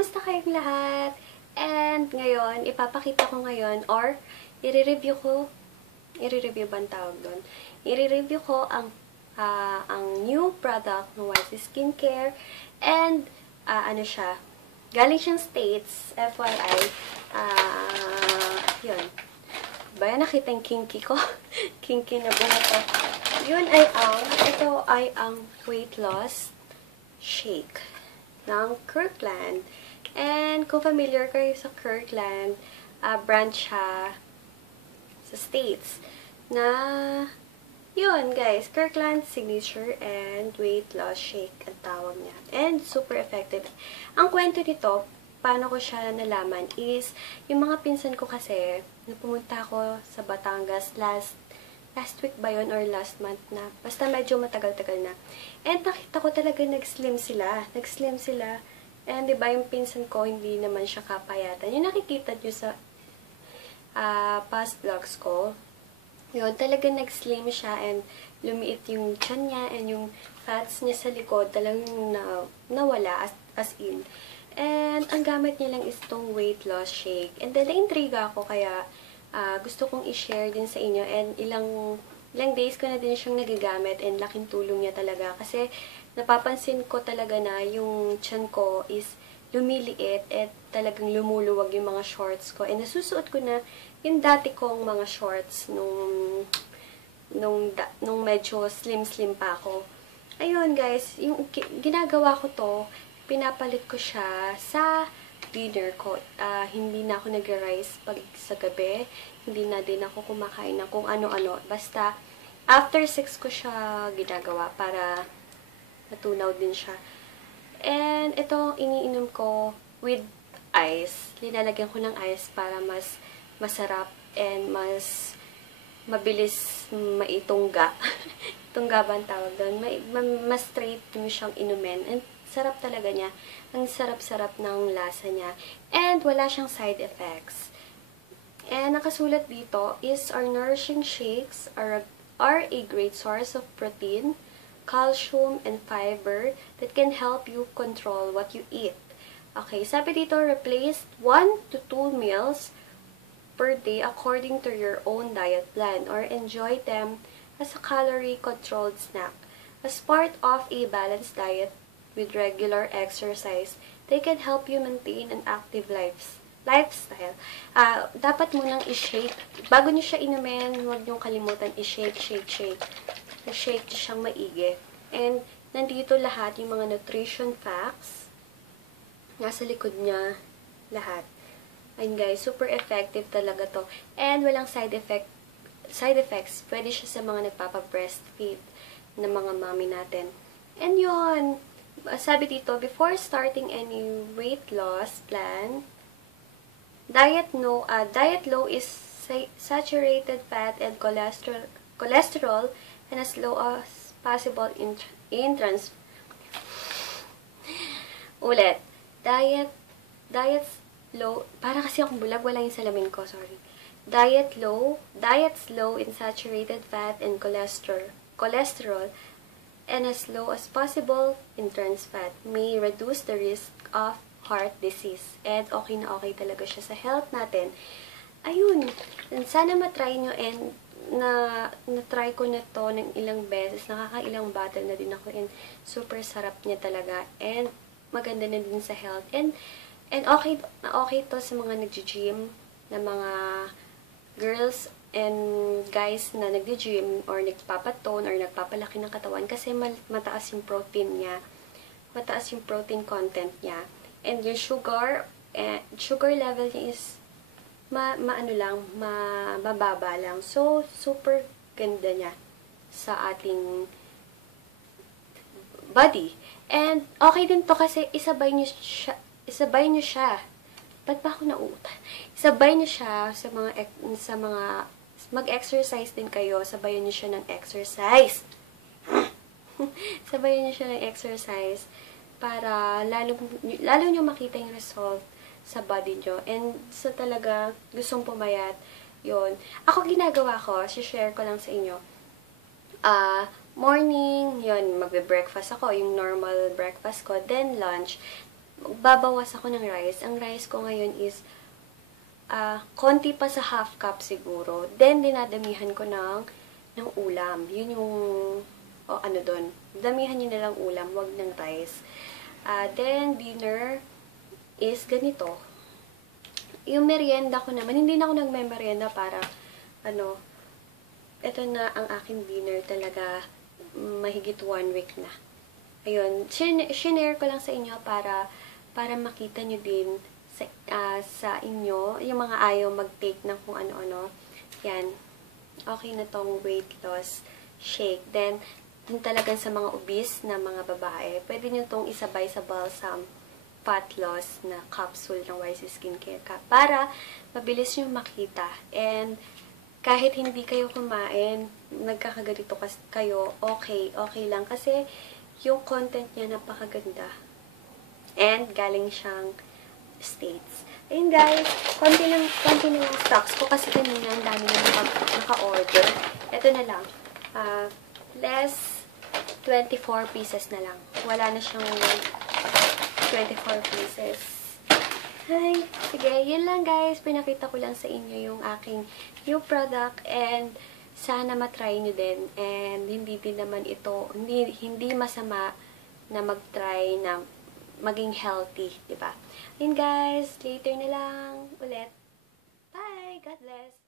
Kamusta kayong lahat? And ngayon, ipapakita ko ngayon or i-review ba ang tawag doon? I-review ko ang new product ng YC Skincare and ano siya, galing siyang States, FYI. Yun. Ba, nakita yung kinky ko? Kinky na buhok ko. Ito ay ang weight loss shake ng Kirkland. And kung familiar kayo sa Kirkland, brand siya sa States na yun guys, Kirkland Signature and Weight Loss Shake ang tawag niya. And super effective. Ang kwento nito, paano ko siya nalaman is, yung mga pinsan ko kasi, pumunta ako sa Batangas last week ba yun or last month na. Basta medyo matagal-tagal na. And nakita ko talaga nag-slim sila. And diba yung pinsan ko, hindi naman siya kapayatan. Yung nakikita nyo sa past vlogs ko, yun, talaga nag-slim siya and lumiit yung tiyan niya and yung fats niya sa likod talagang nawala as in. And ang gamit niya lang is itong weight loss shake. And then, na-intriga ako kaya gusto kong i-share din sa inyo and ilang days ko na din siyang nagagamit and laking tulong niya talaga kasi napapansin ko talaga na yung tiyan ko is lumiliit at talagang lumuluwag yung mga shorts ko and nasusuot ko na yung dati kong mga shorts nung medyo slim pa ako. Ayun guys, yung ginagawa ko to, pinapalit ko siya sa dinner ko. Hindi na ako nag-rice pag sa gabi. Hindi na din ako kumakain ng kung ano-ano. Basta, after 6 ko siya ginagawa para natunaw din siya. And ito, iniinom ko with ice. Linalagyan ko ng ice para mas masarap and mas mabilis maitungga. Tungga ba ang tawag doon? Mas straight mo siyang inumin. And sarap talaga niya. Ang sarap-sarap ng lasa niya. And wala siyang side effects. And nakasulat dito is our nourishing shakes are a great source of protein, calcium, and fiber that can help you control what you eat. Okay, sabi dito, replace 1 to 2 meals per day according to your own diet plan or enjoy them as a calorie-controlled snack. As part of a balanced diet with regular exercise, they can help you maintain an active lifestyle. Dapat munang i-shake. Bago nyo siya inumin, huwag nyo kalimutan i-shake. I-shake nyo siyang maigi. And nandito lahat yung mga nutrition facts. Nasa likod niya lahat. Ayun guys, super effective talaga to. And walang side effects. Pwede siya sa mga nagpapa-breastfeed na mga mommy natin. And yun, sabi dito, before starting any weight loss plan, diet low is saturated fat and cholesterol and as low as possible in trans. Ulit, diets low, para kasi akong bulag, wala yung salamin ko, sorry. Diets low in saturated fat and cholesterol and as low as possible in trans fat may reduce the risk of heart disease. And okay na okay talaga siya sa health natin. Ayun. Sana matry nyo and na-try ko na to ng ilang beses. Nakakailang bottle na din ako and super sarap niya talaga. And maganda na din sa health. And okay to sa mga nag-gym na mga girls and guys na nag-gym or nagpapatone or nagpapalaki ng katawan kasi mataas yung protein niya. Mataas yung protein content niya. And yung sugar level niya is mababa lang. So, super ganda niya sa ating body. And okay din to kasi isabay niyo siya. Ba't ba ako nauutan? Isabay niyo siya sa mga mag-exercise din kayo, sabayan niyo siya ng exercise. Sabayan niyo siya ng exercise para lalo niyo makita yung result sa body niyo. And sa talaga gustong pumayat, yun. Ako ginagawa ko, share ko lang sa inyo. Morning, yun, magbe-breakfast ako, yung normal breakfast ko, then lunch. Babawas ako ng rice. Ang rice ko ngayon is konti pa sa half cup siguro. Then, dinadamihan ko ng ulam. Yun yung, doon. Damihan nyo na lang ulam, wag ng rice. Then, dinner is ganito. Yung merienda ko naman, hindi na ako nagme-merienda para, ito na ang aking dinner talaga, mahigit 1 week na. Ayun, shinare ko lang sa inyo para makita nyo din sa inyo, yung mga ayaw mag-take ng kung ano-ano. Yan, okay na tong weight loss shake. Then, dun talaga sa mga obese na mga babae, pwede nyo tong isabay sa balsam fat loss na capsule ng YC Skincare ka para mabilis nyo makita. And, kahit hindi kayo kumain, nagkakaganito kayo, okay lang. Kasi, yung content niya napakaganda. And, galing siyang States. Ayun guys, konti na lang stocks ko kasi kanina ang dami na naka-order. Ito na lang. Less 24 pieces na lang. Wala na siyang 24 pieces. Hi! Sige, yun lang guys. Pinakita ko lang sa inyo yung aking new product and sana matry nyo din. And hindi din naman ito, hindi masama na mag-try na maging healthy, diba? Yun guys, later na lang ulit. Bye! God bless!